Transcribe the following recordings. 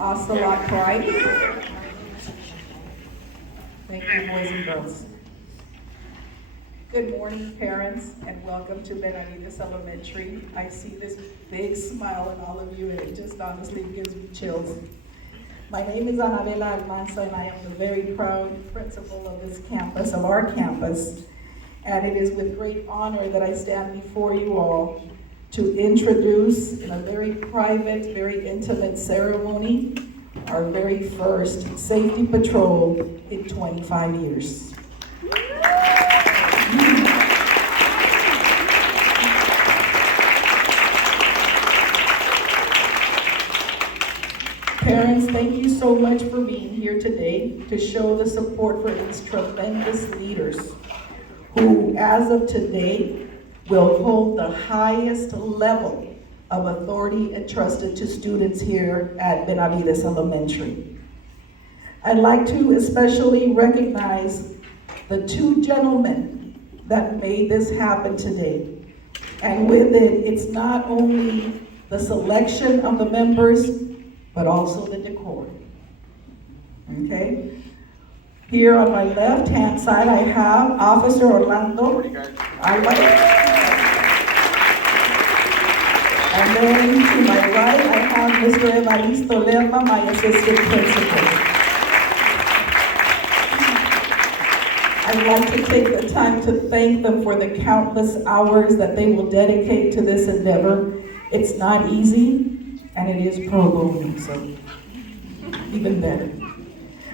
Ocelot Pride. Thank you, boys and girls. Good morning, parents, and welcome to Benavides Elementary. I see this big smile in all of you, and it just honestly gives me chills. My name is Benavides Elementary, and I am the very proud principal of this campus, of our campus. And it is with great honor that I stand before you all to introduce, in a very private, very intimate ceremony, our very first safety patrol in 25 years. Parents, thank you so much for being here today to show the support for these tremendous leaders who, as of today, will hold the highest level of authority entrusted to students here at Benavides Elementary. I'd like to especially recognize the two gentlemen that made this happen today. And with it, it's not only the selection of the members, but also the decor. Okay? Here on my left-hand side, I have Officer Orlando. And then to my right, I have Mr. Evaristo Lerma, my assistant principal. I'd like to take the time to thank them for the countless hours that they will dedicate to this endeavor. It's not easy, and it is pro bono, so even better.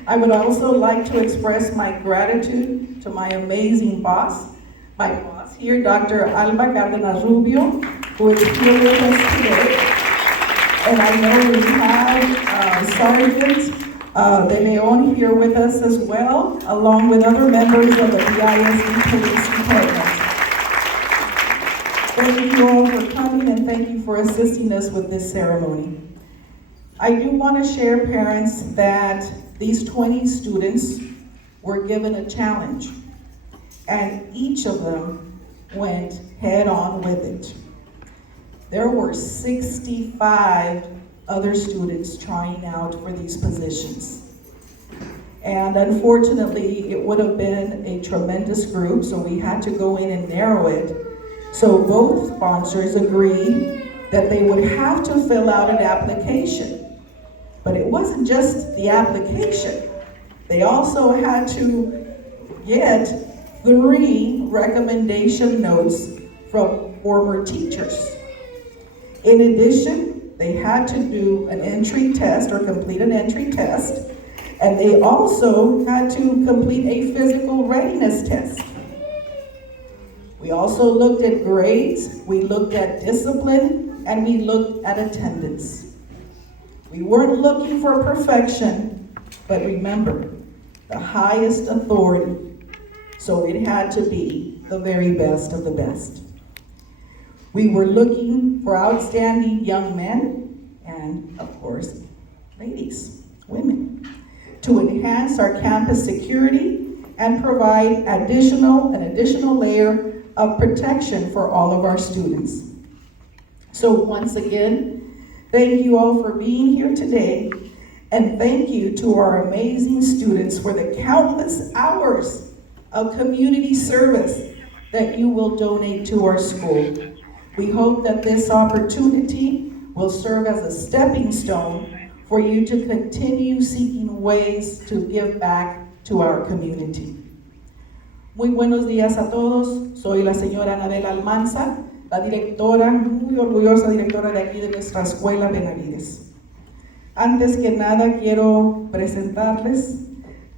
I would also like to express my gratitude to my amazing boss, my boss here, Dr. Alba Cárdenas Rubio, who is here with us today. And I know we have Sergeant De Leon here with us as well, along with other members of the BES police department. Thank you all for coming, and thank you for assisting us with this ceremony. I do want to share, parents, that these 20 students were given a challenge, and each of them went head on with it. There were 65 other students trying out for these positions. And unfortunately, it would have been a tremendous group, so we had to go in and narrow it. So both sponsors agreed that they would have to fill out an application. But it wasn't just the application. They also had to get 3 recommendation notes from former teachers. In addition, they had to do an entry test or complete an entry test, and they also had to complete a physical readiness test. We also looked at grades, we looked at discipline, and we looked at attendance. We weren't looking for perfection, but remember, the highest authority. So it had to be the very best of the best. We were looking for outstanding young men and, of course, ladies, women, to enhance our campus security and provide an additional layer of protection for all of our students. So once again, thank you all for being here today, and thank you to our amazing students for the countless hours of community service that you will donate to our school. We hope that this opportunity will serve as a stepping stone for you to continue seeking ways to give back to our community. Muy buenos días a todos. Soy la señora Anabela Almanza, la directora, muy orgullosa directora de aquí de nuestra escuela Benavides. Antes que nada quiero presentarles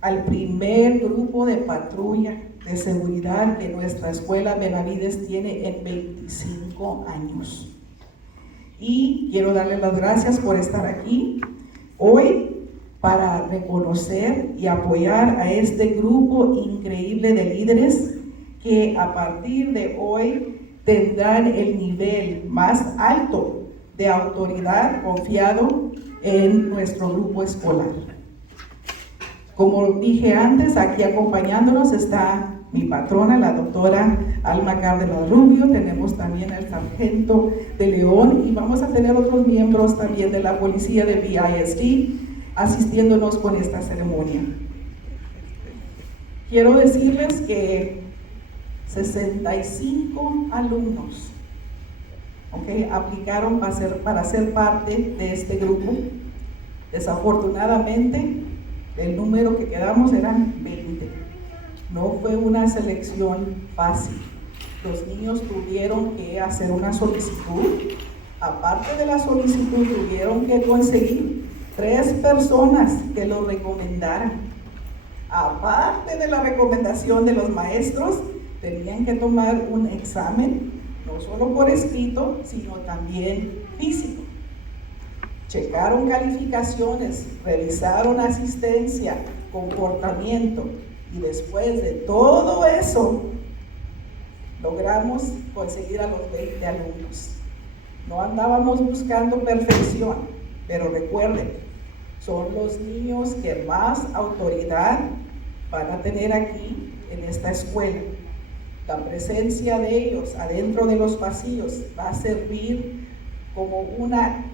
al primer grupo de patrulla de seguridad que nuestra escuela Benavides tiene en 25 años. Y quiero darles las gracias por estar aquí hoy para reconocer y apoyar a este grupo increíble de líderes que a partir de hoy tendrán el nivel más alto de autoridad confiado en nuestro grupo escolar. Como dije antes, aquí acompañándonos está mi patrona, la doctora Alma Cárdenas Rubio, tenemos también al sargento de León y vamos a tener otros miembros también de la policía de BES asistiéndonos con esta ceremonia. Quiero decirles que 65 alumnos, aplicaron para ser parte de este grupo. Desafortunadamente, el número que quedamos eran 20. No fue una selección fácil. Los niños tuvieron que hacer una solicitud. Aparte de la solicitud, tuvieron que conseguir 3 personas que lo recomendaran. Aparte de la recomendación de los maestros, tenían que tomar un examen, no solo por escrito, sino también físico. Checaron calificaciones, revisaron asistencia, comportamiento, y después de todo eso, logramos conseguir a los 20 alumnos. No andábamos buscando perfección, pero recuerden, son los niños que más autoridad van a tener aquí en esta escuela. La presencia de ellos adentro de los pasillos va a servir como una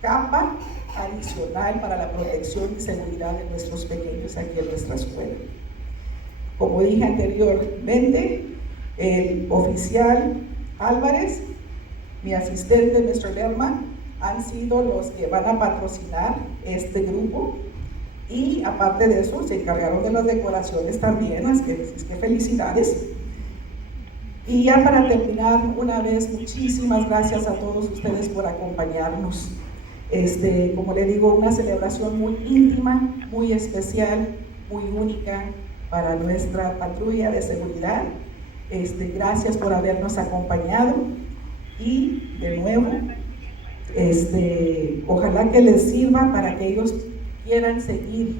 capa adicional para la protección y seguridad de nuestros pequeños aquí en nuestra escuela. Como dije anteriormente, el oficial Álvarez, mi asistente Mr. Lerma, han sido los que van a patrocinar este grupo y aparte de eso se encargaron de las decoraciones también, así que felicidades. Y ya para terminar, una vez, muchísimas gracias a todos ustedes por acompañarnos. Como le digo, una celebración muy íntima, muy especial, muy única para nuestra patrulla de seguridad. Gracias por habernos acompañado y de nuevo, ojalá que les sirva para que ellos quieran seguir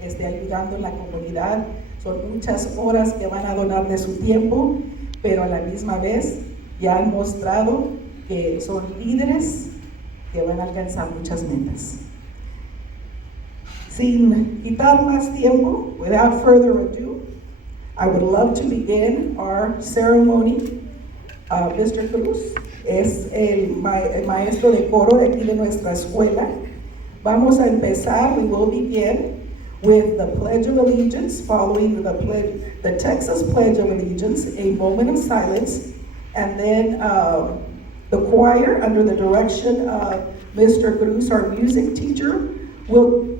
ayudando en la comunidad. Son muchas horas que van a donar de su tiempo, pero a la misma vez ya han mostrado que son líderes que van a alcanzar muchas metas. Sin quitar más tiempo, without further ado, I would love to begin our ceremony. Mr. Cruz es el maestro de coro de aquí de nuestra escuela. Vamos a empezar, we will begin with the Pledge of Allegiance, following the Texas Pledge of Allegiance, a moment of silence, and then the choir, under the direction of Mr. Cruz, our music teacher, will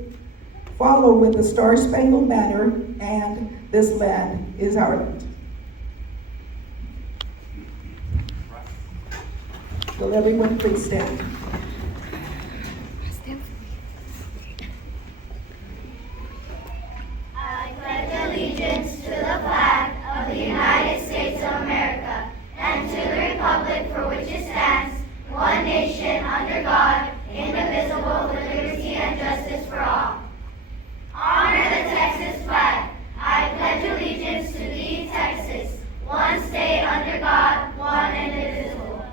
follow with the Star Spangled Banner and This Land is Our Land. Will everyone please stand? I pledge allegiance to the flag of the United States of America and to the republic for which it stands, one nation under God, indivisible, with liberty and justice for all. Honor the Texas flag. I pledge allegiance to thee, Texas, one state under God, one and indivisible.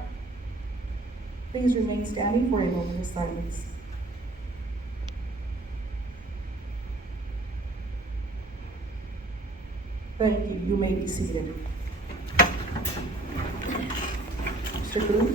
Please remain standing for a moment of silence. Thank you. You may be seated. Mr. Cruz?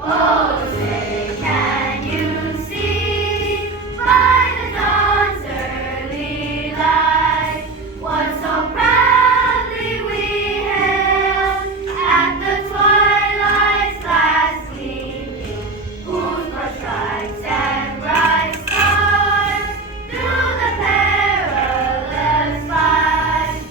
Oh, say, can you see by the dawn's early light what so proudly we hailed at the twilight's last gleaming, whose broad stripes and bright stars through the perilous fight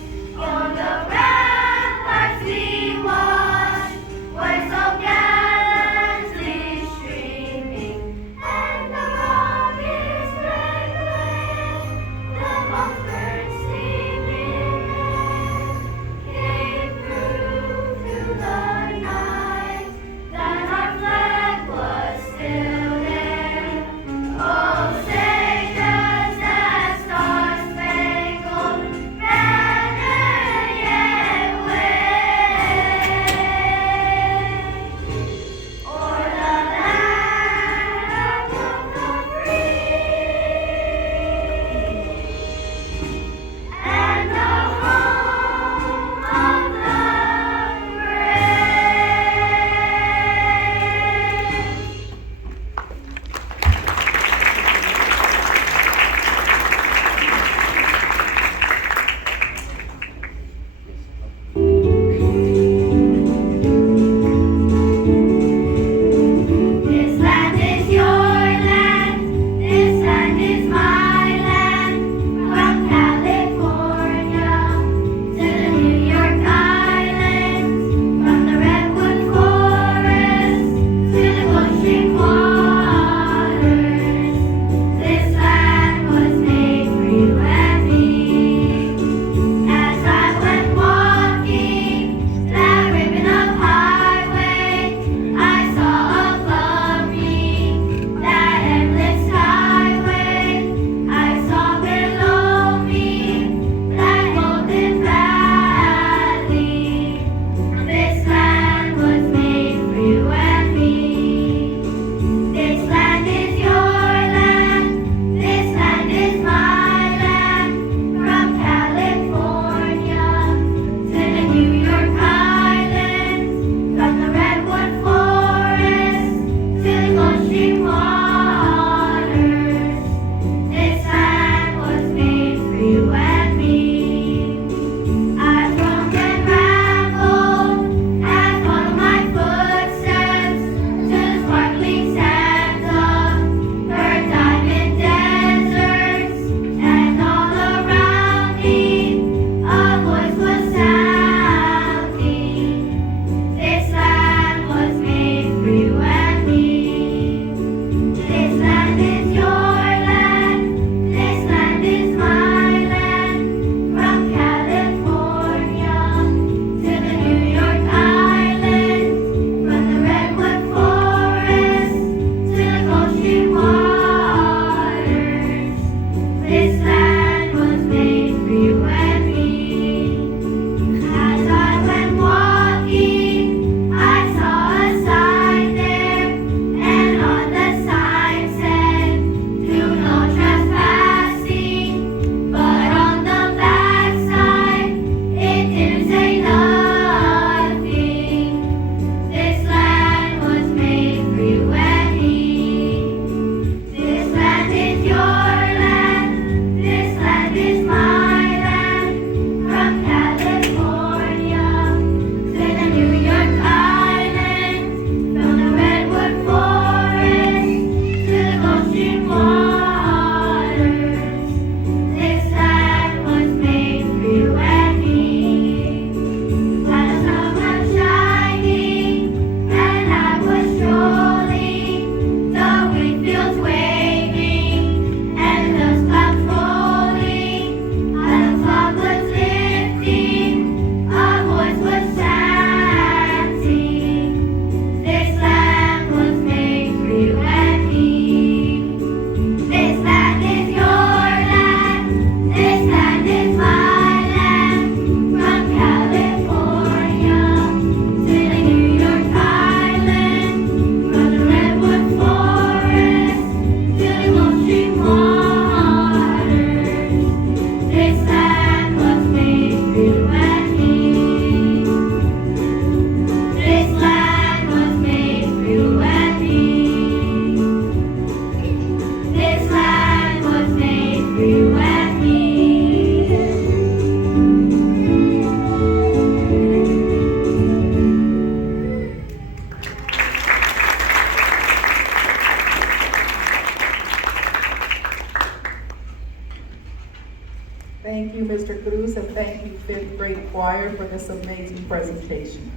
Mr. Cruz, and thank you, fifth grade choir, for this amazing presentation.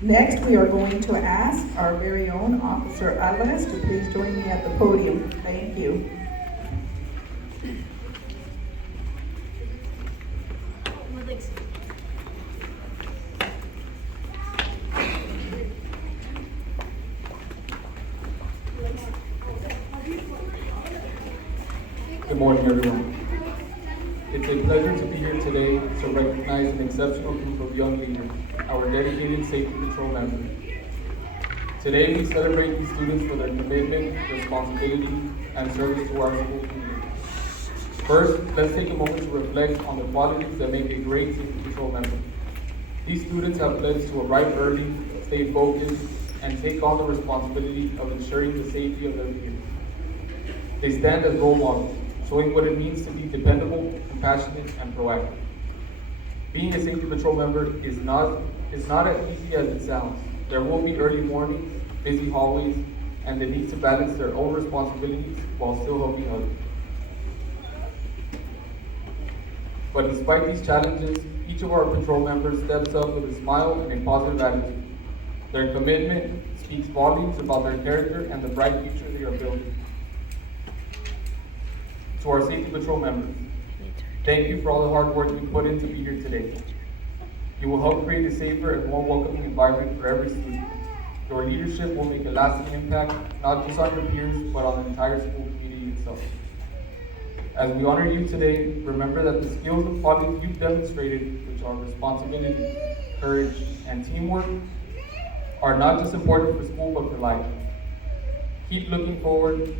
Next, we are going to ask our very own Officer Alvarez to please join me at the podium. Thank you. Good morning, everyone. It's a pleasure to be here today to recognize an exceptional group of young leaders, our dedicated Safety Patrol members. Today, we celebrate these students for their commitment, responsibility, and service to our school community. First, let's take a moment to reflect on the qualities that make a great Safety Patrol member. These students have pledged to arrive early, stay focused, and take on the responsibility of ensuring the safety of their peers. They stand as role models, showing what it means to be dependable, compassionate, and proactive. Being a Safety Patrol member is not as easy as it sounds. There will be early mornings, busy hallways, and the need to balance their own responsibilities while still helping others. But despite these challenges, each of our patrol members steps up with a smile and a positive attitude. Their commitment speaks volumes about their character and the bright future they are building. To our Safety Patrol members, thank you for all the hard work you put in to be here today. You will help create a safer and more welcoming environment for every student. Your leadership will make a lasting impact, not just on your peers, but on the entire school community itself. As we honor you today, remember that the skills and qualities you've demonstrated, which are responsibility, courage, and teamwork, are not just important for school, but for life. Keep looking forward.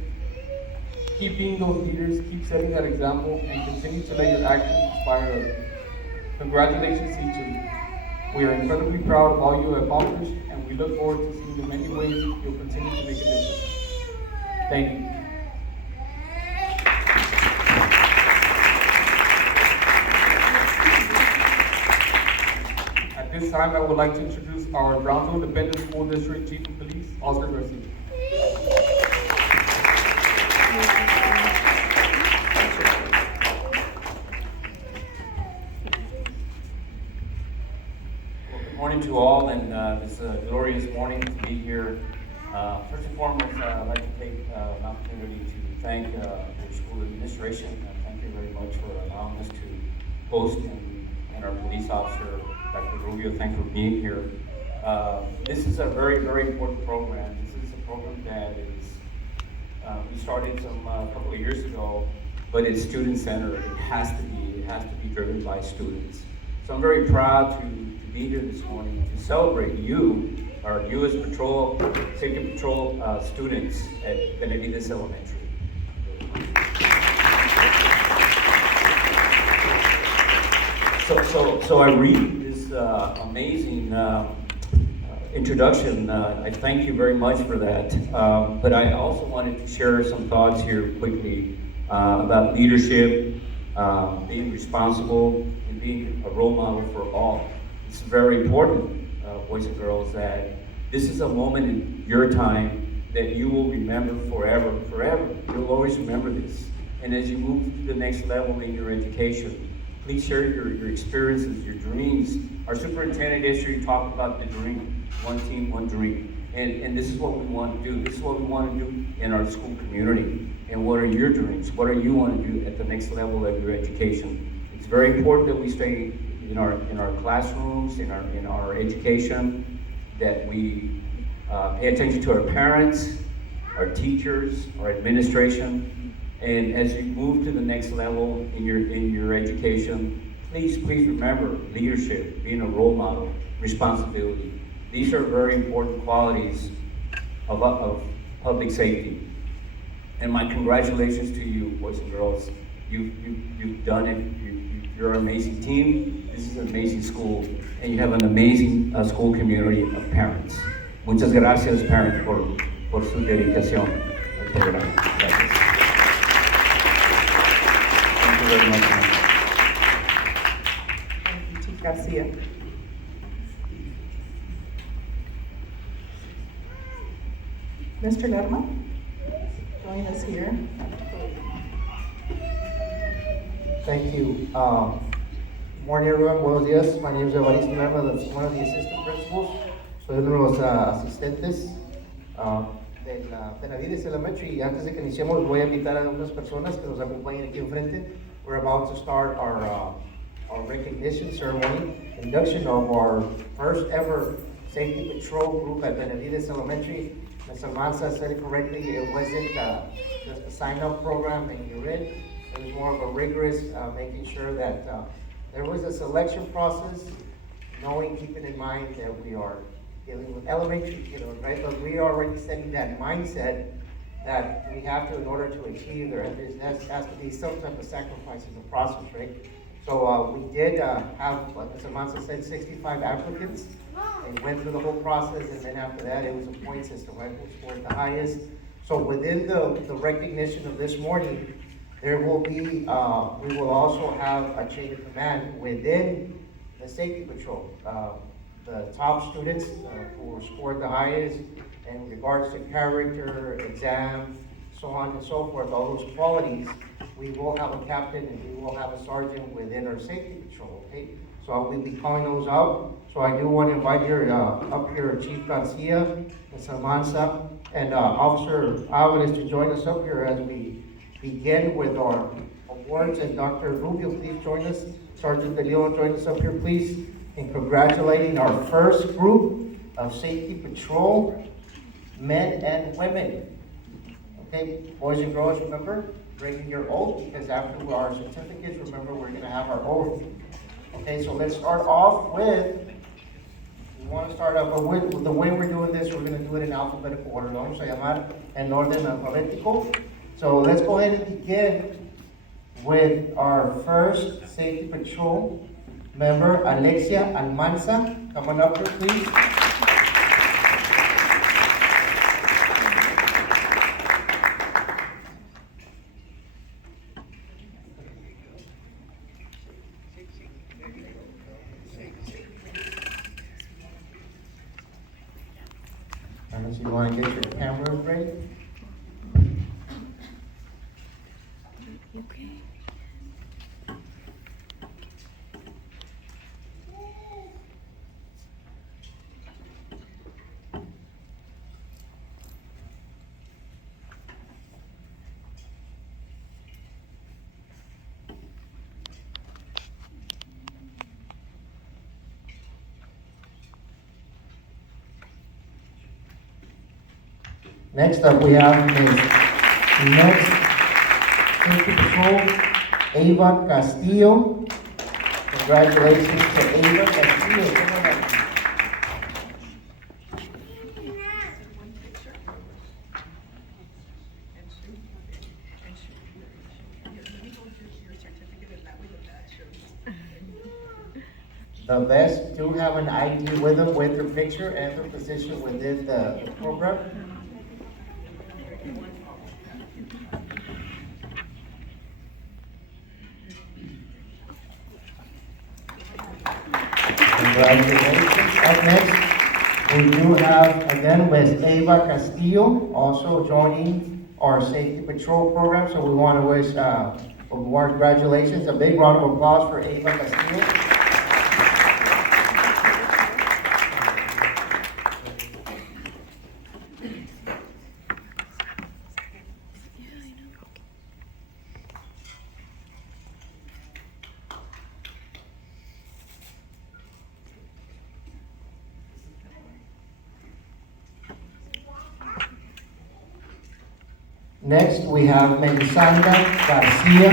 Keep being those leaders, keep setting that example, and continue to let your actions inspire others. Congratulations to each of you. We are incredibly proud of all you have accomplished, and we look forward to seeing the many ways you'll continue to make a difference. Thank you. At this time, I would like to introduce our Brownsville Independent School District Chief of Police, Oscar Garcia. Good morning to all, and it's a glorious morning to be here. First and foremost, I'd like to take an opportunity to thank your school administration. Thank you very much for allowing us to host and our police officer, Dr. Rubio, thank you for being here. This is a very, very important program. This is a program that is, we started a couple of years ago, but it's student-centered. It has to be driven by students. So I'm very proud to be here this morning to celebrate you, our U.S. Safety Patrol students at Benavides Elementary. So I read this amazing introduction. I thank you very much for that. But I also wanted to share some thoughts here quickly about leadership, being responsible, and being a role model for all. It's very important, boys and girls, that this is a moment in your time that you will remember forever, forever. You'll always remember this. And as you move to the next level in your education, please share your experiences, your dreams. Our superintendent yesterday talked about the dream, one team, one dream. And this is what we want to do. This is what we want to do in our school community. And what are your dreams? What do you want to do at the next level of your education? It's very important that we stay in our classrooms, in our education, that we pay attention to our parents, our teachers, our administration, and as you move to the next level in your education, please remember leadership, being a role model, responsibility. These are very important qualities of public safety. And my congratulations to you, boys and girls. You've done it. You're an amazing team. This is an amazing school, and you have an amazing school community of parents. Muchas gracias, parents, por su dedicación al programa. Gracias. Thank you very much. Thank you, Chief Garcia. Mr. Lerma, join us here. Thank you. Morning, everyone. Buenos días. My name is Benavides Elementary. That's one of the assistant principals. Soy uno de los asistentes del Benavides Elementary. Y antes de que iniciemos, voy a invitar a unas personas que nos acompañen aquí enfrente. We're about to start our recognition ceremony, induction of our first ever safety patrol group at Benavides Elementary. Ms. Almanza said it correctly. It wasn't just a sign-up program and you're in. It was more of a rigorous, making sure that there was a selection process, keeping in mind that we are dealing with elementary kiddos, right? But we are already setting that mindset that we have to, in order to achieve there has to be some type of sacrifice in the process, right? So we did have, like Ms. Almanza said, 65 applicants. And went through the whole process, and then after that, it was a point system, right? Who scored the highest. So within the recognition of this morning, there will be, we will also have a chain of command within the safety patrol. The top students who scored the highest in regards to character, exam, so on and so forth, all those qualities, we will have a captain and we will have a sergeant within our safety patrol, okay? So I will be calling those out. So I do want to invite up here Chief Garcia, Ms. Almanza, and Officer Alvarez to join us up here as we begin with our awards. And Dr. Rubio, please join us. Sergeant De Leon, join us up here, please, in congratulating our first group of safety patrol men and women. Okay, boys and girls, remember, bringing your oath, because after our certificates, remember, we're going to have our oath. Okay, so let's start off with, we want to start off with the way we're doing this, we're going to do it in alphabetical order. Vamos a llamar en orden alfabético. So let's go ahead and begin with our first safety patrol member, Alexia Almanza. Come on up here, please. So you want to get your camera ready? Okay. Next up, we have Ms. Next Safety Patrol, Ava Castillo. Congratulations to Ava Castillo. Come on up. The vets do have an ID with them with their picture and their position within the program. Congratulations. Up next, we do have, again, Ms. Ava Castillo, also joining our safety patrol program. So we want to wish more congratulations. A big round of applause for Ava Castillo. Next, we have Melisanda Garcia.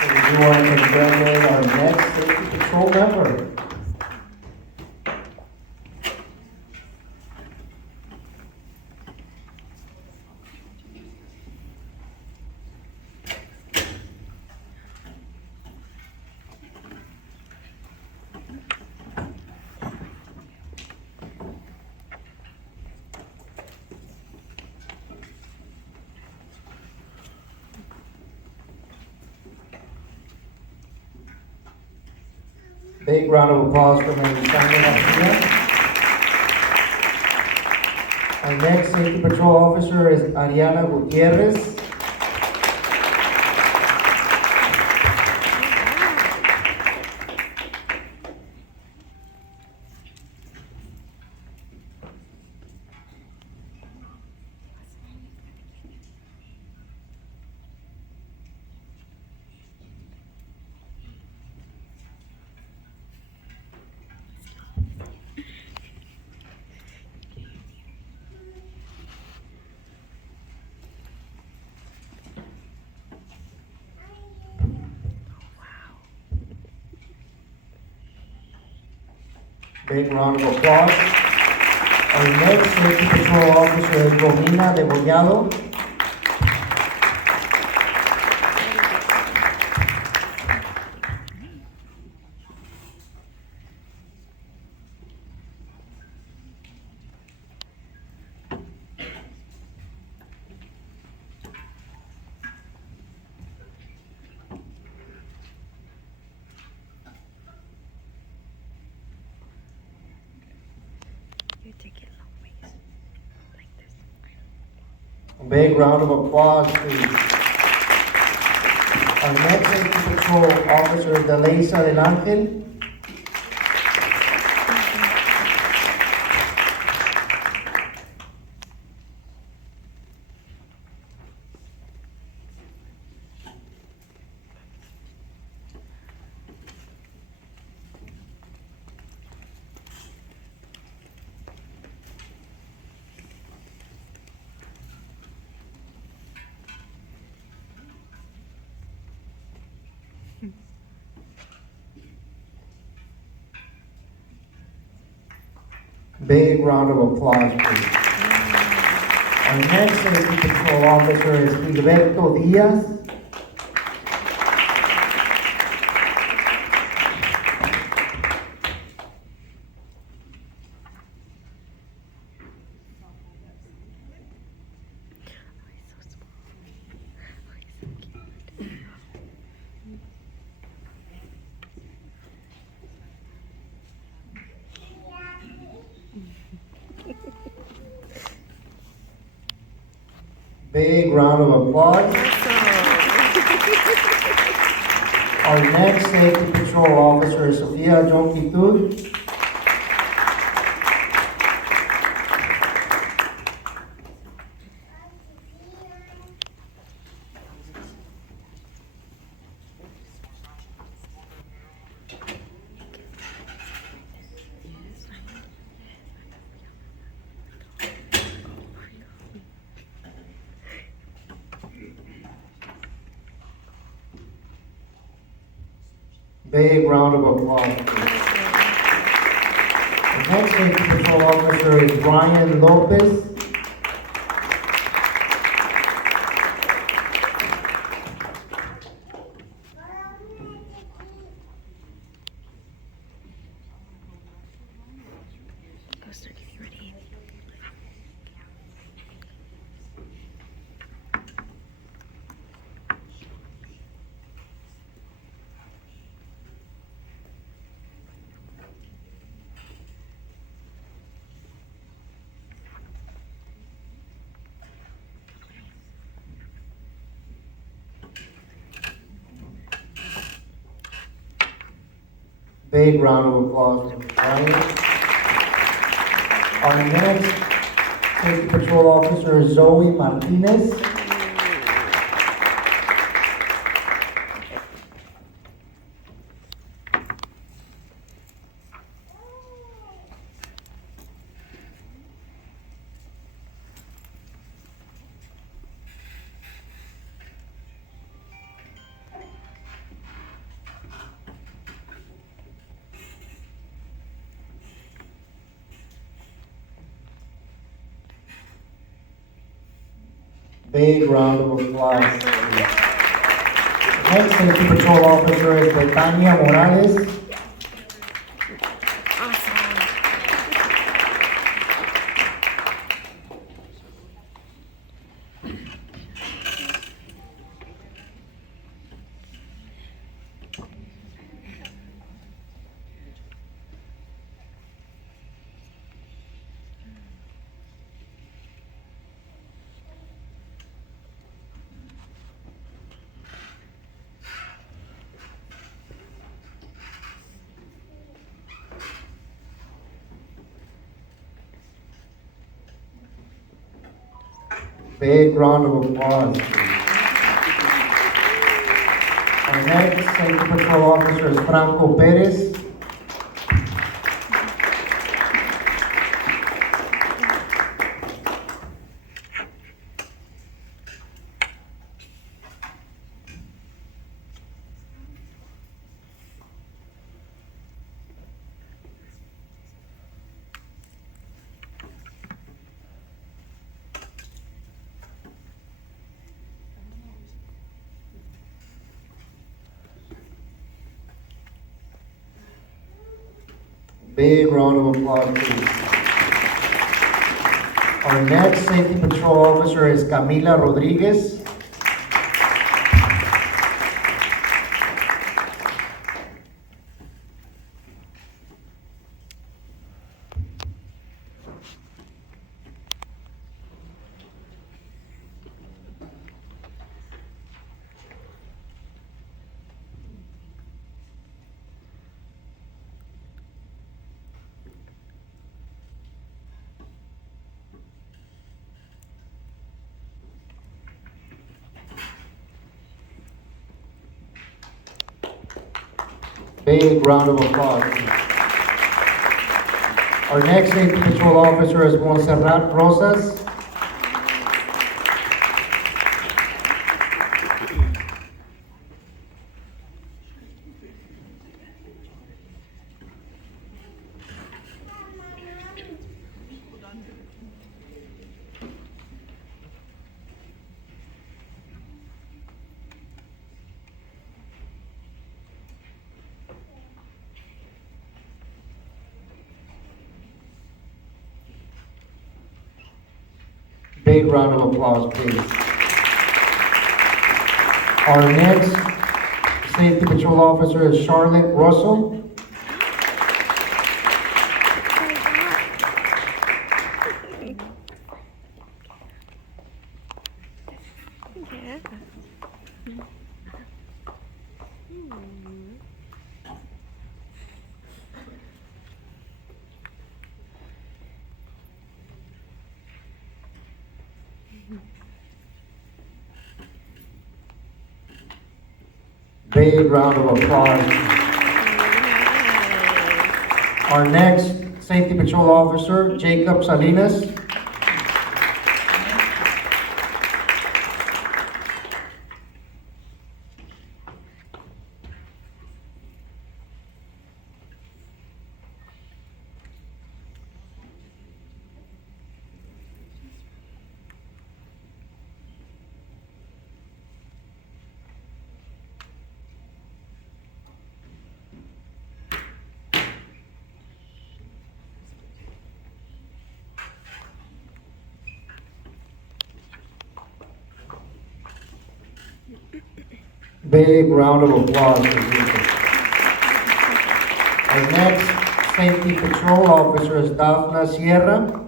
So we want to congratulate our next safety patrol member. Big round of applause for Melisanda Garcia. Our next safety patrol officer is Ariana Gutierrez. Big round of applause. Our next Safety Patrol Officer is Romina Degollado. You take it long ways, like this. A big round of applause, please. Our next Safety Patrol Officer is Delisa Del Angel. Big round of applause, please. Our next Safety Patrol Officer is Gilberto Diaz. So small. So cute. Big round of applause. Our next Safety Patrol Officer is Sofia Jonquitud. Big round of applause, please. The next Safety Patrol Officer is Brian Lopez. Go start getting ready. Big round of applause for Brian. Our next Safety Patrol Officer is Zoey Martinez. Big round of applause. The next Safety Patrol Officer is Betania Morales. Big round of applause, please. Our next Safety Patrol Officer is Franco Perez. Big round of applause, please. Our next Safety Patrol Officer is Camila Rodriguez. Big round of applause. Our next Safety Patrol Officer is Montserrat Rosas. Big round of applause, please. Our next Safety Patrol Officer is Charlotte Russell. Yeah. Big round of applause. Our next Safety Patrol Officer, Jacob Salinas. Big round of applause for Jacob. Our next Safety Patrol Officer is Daphna Sierra.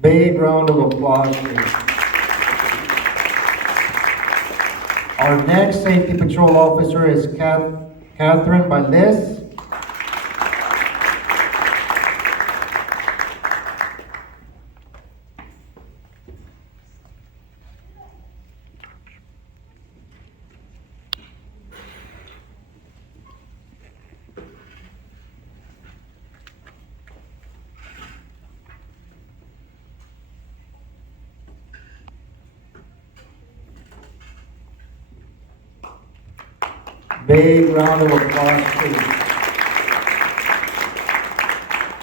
Big round of applause, please. Our next Safety Patrol Officer is Catherine Valdez. Big round of applause, please.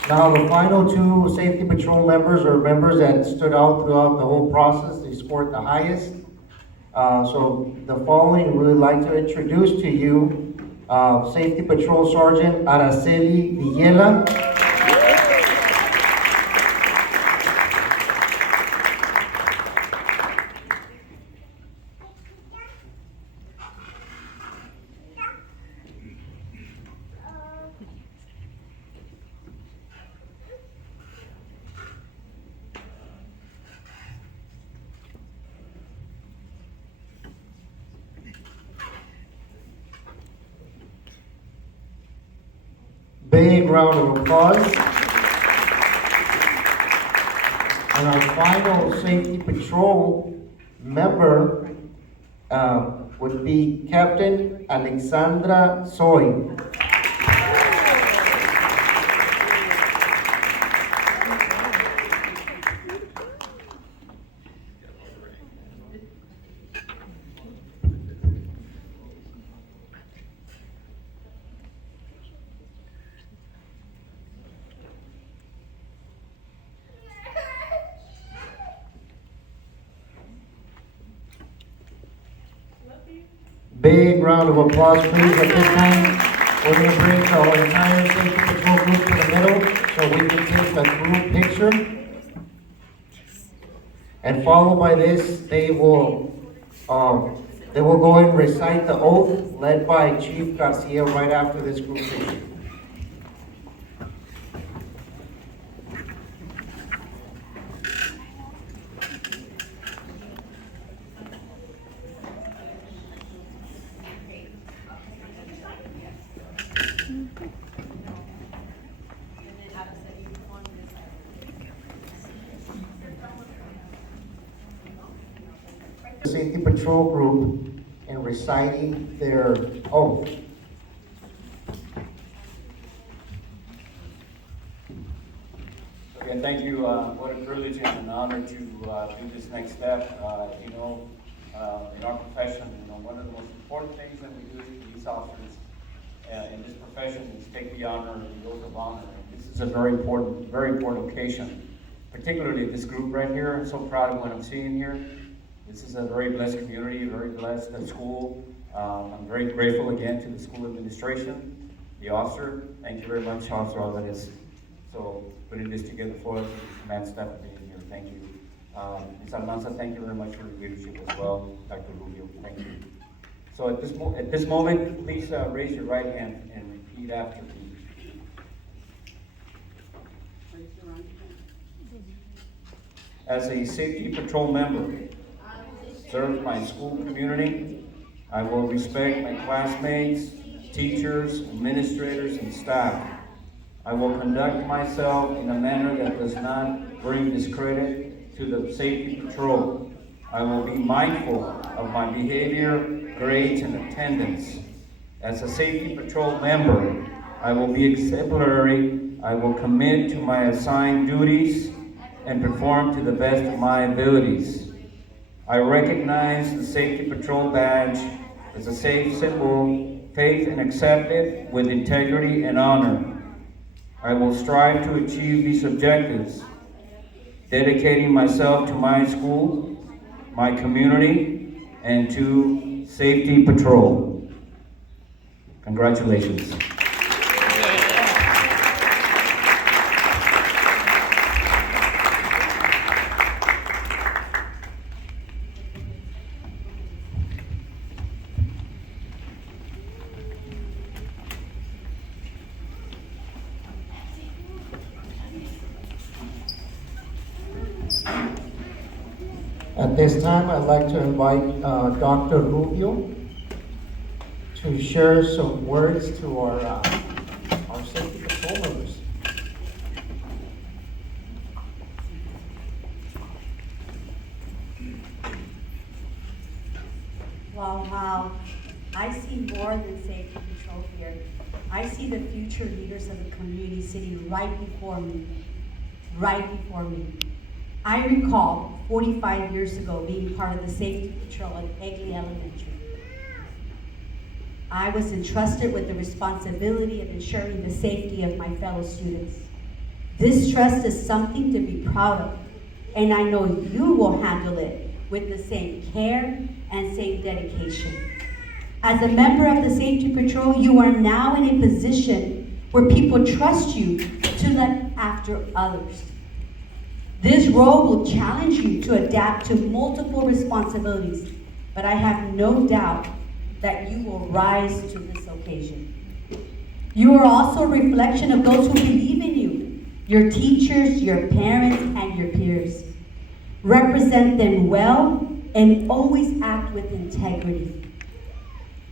Now, the final two Safety Patrol members are members that stood out throughout the whole process. They scored the highest. So the following, we would like to introduce to you Safety Patrol Sergeant Araceli Villela. Big round of applause. And our final Safety Patrol member would be Captain Alexandra Zoey. Big round of applause, please. At this time, we're going to bring our entire safety patrol group to the middle so we can take a group picture. And followed by this, they will go and recite the oath led by Chief Garcia right after this group picture. The Safety Patrol Group in reciting their oath. Again, thank you. What a privilege and an honor to do this next step. In our profession, one of the most important things that we do as police officers in this profession is take the honor, the oath of honor. And this is a very important occasion, particularly this group right here. I'm so proud of what I'm seeing here. This is a very blessed community, a very blessed school. I'm very grateful again to the school administration, the officer. Thank you very much, Officer Alvarez. So putting this together for us, and the command staff for being here. Thank you. Ms. Almanza, thank you very much for your leadership as well. Dr. Rubio, thank you. So at this moment, please raise your right hand and repeat after me. As a safety patrol member, serve my school community, I will respect my classmates, teachers, administrators, and staff. I will conduct myself in a manner that does not bring discredit to the safety patrol. I will be mindful of my behavior, grades, and attendance. As a safety patrol member, I will be exemplary. I will commit to my assigned duties and perform to the best of my abilities. I recognize the safety patrol badge as a safe symbol, faith and accept it with integrity and honor. I will strive to achieve these objectives, dedicating myself to my school, my community, and to safety patrol. Congratulations. At this time, I'd like to invite Dr. Rubio to share some words to our safety patrol members. Wow. I see more than safety patrol here. I see the future leaders of the community sitting right before me. I recall 45 years ago being part of the safety patrol at Benavides Elementary. I was entrusted with the responsibility of ensuring the safety of my fellow students. This trust is something to be proud of, and I know you will handle it with the same care and same dedication. As a member of the Safety Patrol, you are now in a position where people trust you to look after others. This role will challenge you to adapt to multiple responsibilities, but I have no doubt that you will rise to this occasion. You are also a reflection of those who believe in you, your teachers, your parents, and your peers. Represent them well and always act with integrity.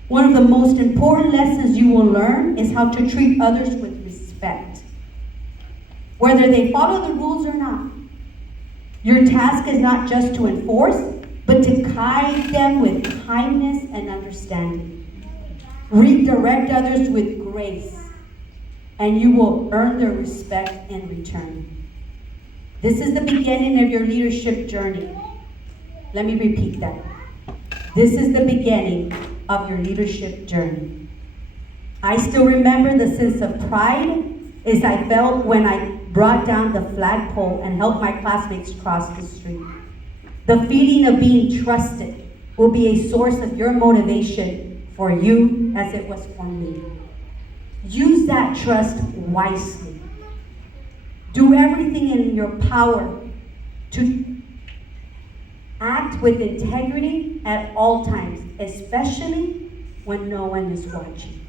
One of the most important lessons you will learn is how to treat others with respect, whether they follow the rules or not. Your task is not just to enforce, but to guide them with kindness and understanding. Redirect others with grace, and you will earn their respect in return. This is the beginning of your leadership journey. Let me repeat that. This is the beginning of your leadership journey. I still remember the sense of pride as I felt when I brought down the flagpole and helped my classmates cross the street. The feeling of being trusted will be a source of your motivation for you as it was for me. Use that trust wisely. Do everything in your power to act with integrity at all times, especially when no one is watching.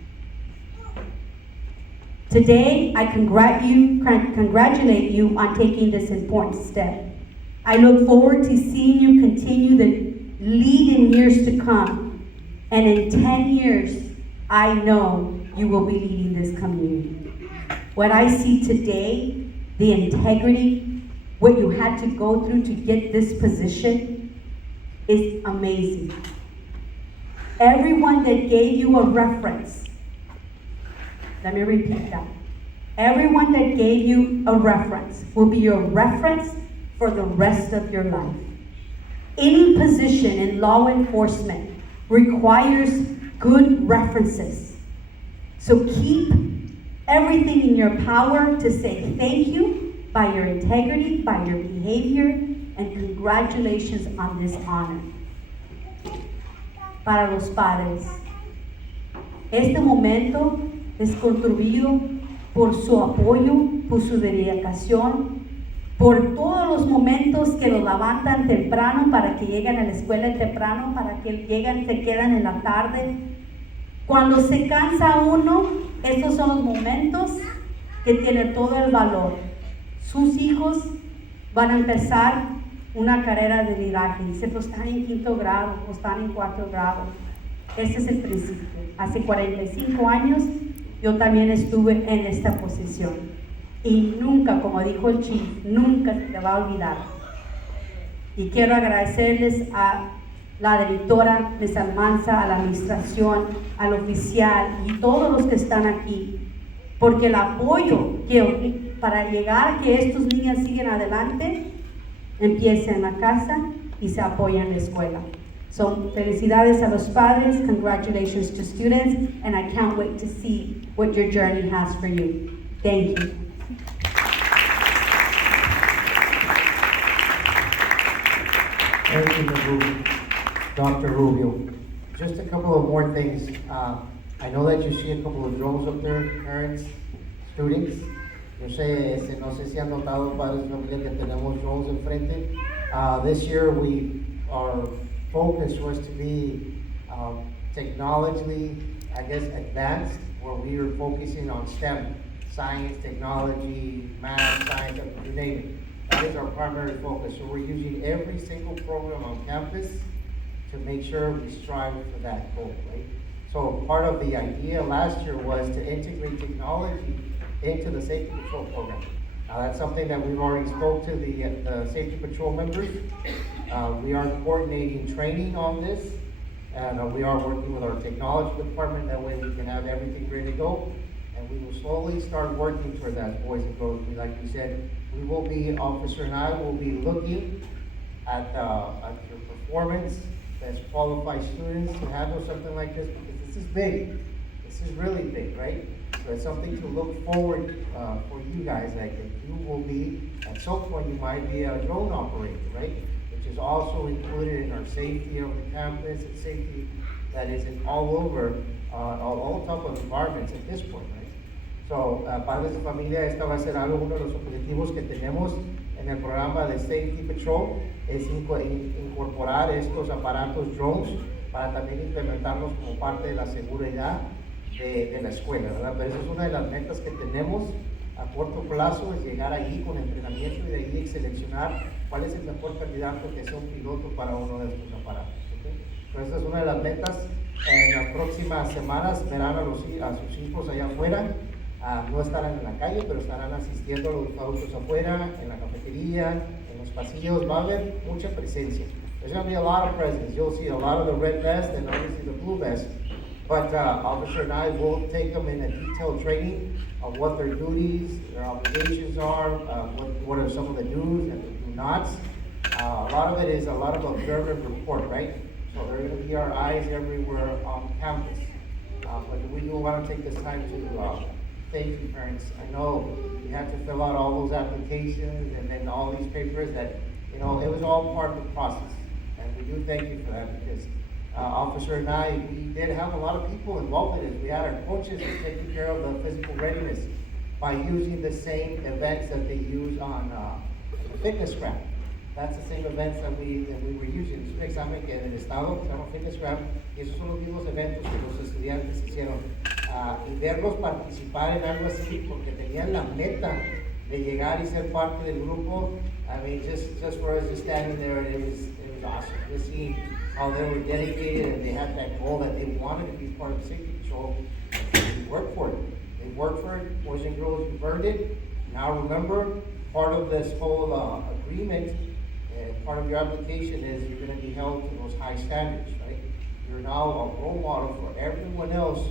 Today, I congratulate you on taking this important step. I look forward to seeing you continue the lead in years to come. And in 10 years, I know you will be leading this community. What I see today, the integrity, what you had to go through to get this position is amazing. Everyone that gave you a reference, let me repeat that. Everyone that gave you a reference will be your reference for the rest of your life. Any position in law enforcement requires good references. So keep everything in your power to say thank you by your integrity, by your behavior, and congratulations on this honor. Para los padres, este momento es construido por su apoyo, por su dedicación, por todos los momentos que los levantan temprano para que lleguen a la escuela temprano, para que lleguen, se quedan en la tarde. Cuando se cansa uno, estos son los momentos que tienen todo el valor. Sus hijos van a empezar una carrera de liderazgo. Dice, pues están en 5º grado, o están en 4º grado. Ese es el principio. Hace 45 años yo también estuve en esta posición. Y nunca, como dijo el chief, nunca se te va a olvidar. Y quiero agradecerles a la directora de Salmanza, a la administración, al oficial y todos los que están aquí, porque el apoyo para llegar a que estos niños sigan adelante, empieza en la casa y se apoya en la escuela. So, felicidades a los padres, congratulations to students, and I can't wait to see what your journey has for you. Thank you. Thank you, Dr. Rubio. Just a couple of more things. I know that you see a couple of drones up there, parents, students. Yo sé, no sé si han notado, padres de familia, que tenemos drones enfrente. This year, our focus was to be technologically, I guess, advanced, where we are focusing on STEM, science, technology, math, science, you name it. That is our primary focus. So we're using every single program on campus to make sure we strive for that goal, right? So part of the idea last year was to integrate technology into the Safety Patrol Program. Now that's something that we've already spoke to the Safety Patrol members. We are coordinating training on this, and we are working with our technology department. That way we can have everything ready to go. And we will slowly start working toward that, boys and girls. Like you said, we will be, Officer and I will be looking at your performance as qualified students to handle something like this, because this is big. This is really big, right? So it's something to look forward for you guys. Like you will be, at some point you might be a drone operator, right? Which is also included in our safety of the campus and safety that is in all over, all type of environments at this point, right? So, padres de familia, esta va a ser algo, uno de los objetivos que tenemos en el programa de Safety Patrol, es incorporar estos aparatos drones para también implementarlos como parte de la seguridad de la escuela, ¿verdad? Pero esa es una de las metas que tenemos a corto plazo, es llegar allí con entrenamiento y de ahí seleccionar cuál es el mejor candidato que sea un piloto para uno de estos aparatos, ¿okay? Pero esa es una de las metas. En las próximas semanas verán a sus hijos allá afuera. No estarán en la calle, pero estarán asistiendo a los adultos afuera, en la cafetería, en los pasillos. Va a haber mucha presencia. There's going to be a lot of presence. You'll see a lot of the red vest and obviously the blue vest. But Officer and I will take them in a detailed training of what their duties, their obligations are, what are some of the do's and the do-nots. A lot of it is a lot of observe and report, right? So they're going to be our eyes everywhere on campus. But we do want to take this time to thank you, parents. I know you had to fill out all those applications and then all these papers that, it was all part of the process. And we do thank you for that, because officer and I, we did have a lot of people involved in it. We had our coaches taking care of the physical readiness by using the same events that they use on the fitness graph. That's the same events that we were using. Es un examen que en el estado se llama fitness graph y esos son los mismos eventos que los estudiantes hicieron. Y verlos participar en algo así porque tenían la meta de llegar y ser parte del grupo. I mean, just for us just standing there, it was awesome. Just seeing how they were dedicated and they had that goal that they wanted to be part of the safety patrol. They worked for it. They worked for it. Boys and girls, you've earned it. Now remember, part of this whole agreement, part of your application is you're going to be held to those high standards, right? You're now a role model for everyone else,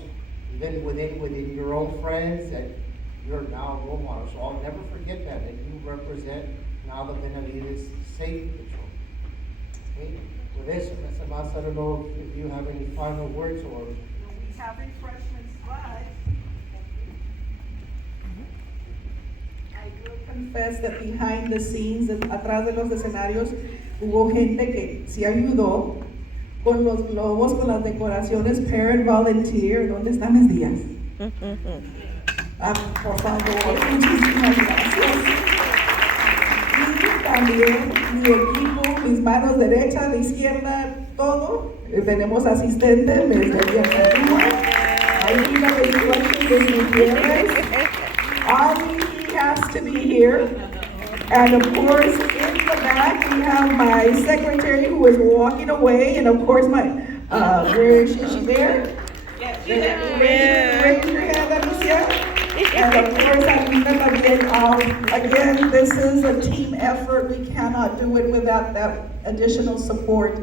even within your own friends, that you're now a role model. So I'll never forget that you represent now the Benavides Safety Patrol. Okay? With this, Mr. Mas, I don't know if you have any final words or... We have refreshments, but I do confess that behind the scenes, atrás de los escenarios, hubo gente que sí ayudó con los globos, con las decoraciones, parent volunteer. ¿Dónde están mis días? Por favor, muchísimas gracias. Y también mi equipo, mis manos derecha, de izquierda, todo. Tenemos asistente, me estaría ahí la bendición de Gutiérrez. Ari, he has to be here. And of course, in the back, we have my secretary who is walking away. And of course, my, where is she? Is she there? Yes, she's there. Raise your hand, Alicia. And of course, Anita también. Again, this is a team effort. We cannot do it without that additional support.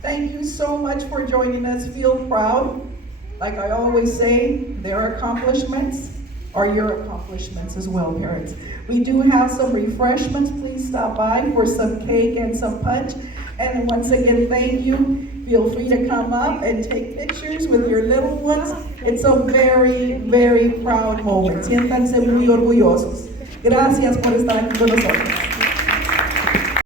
Thank you so much for joining us. Feel proud. Like I always say, their accomplishments are your accomplishments as well, parents. We do have some refreshments. Please stop by for some cake and some punch. And once again, thank you. Feel free to come up and take pictures with your little ones. It's a very, very proud moment. Siéntanse muy orgullosos. Gracias por estar aquí con nosotros.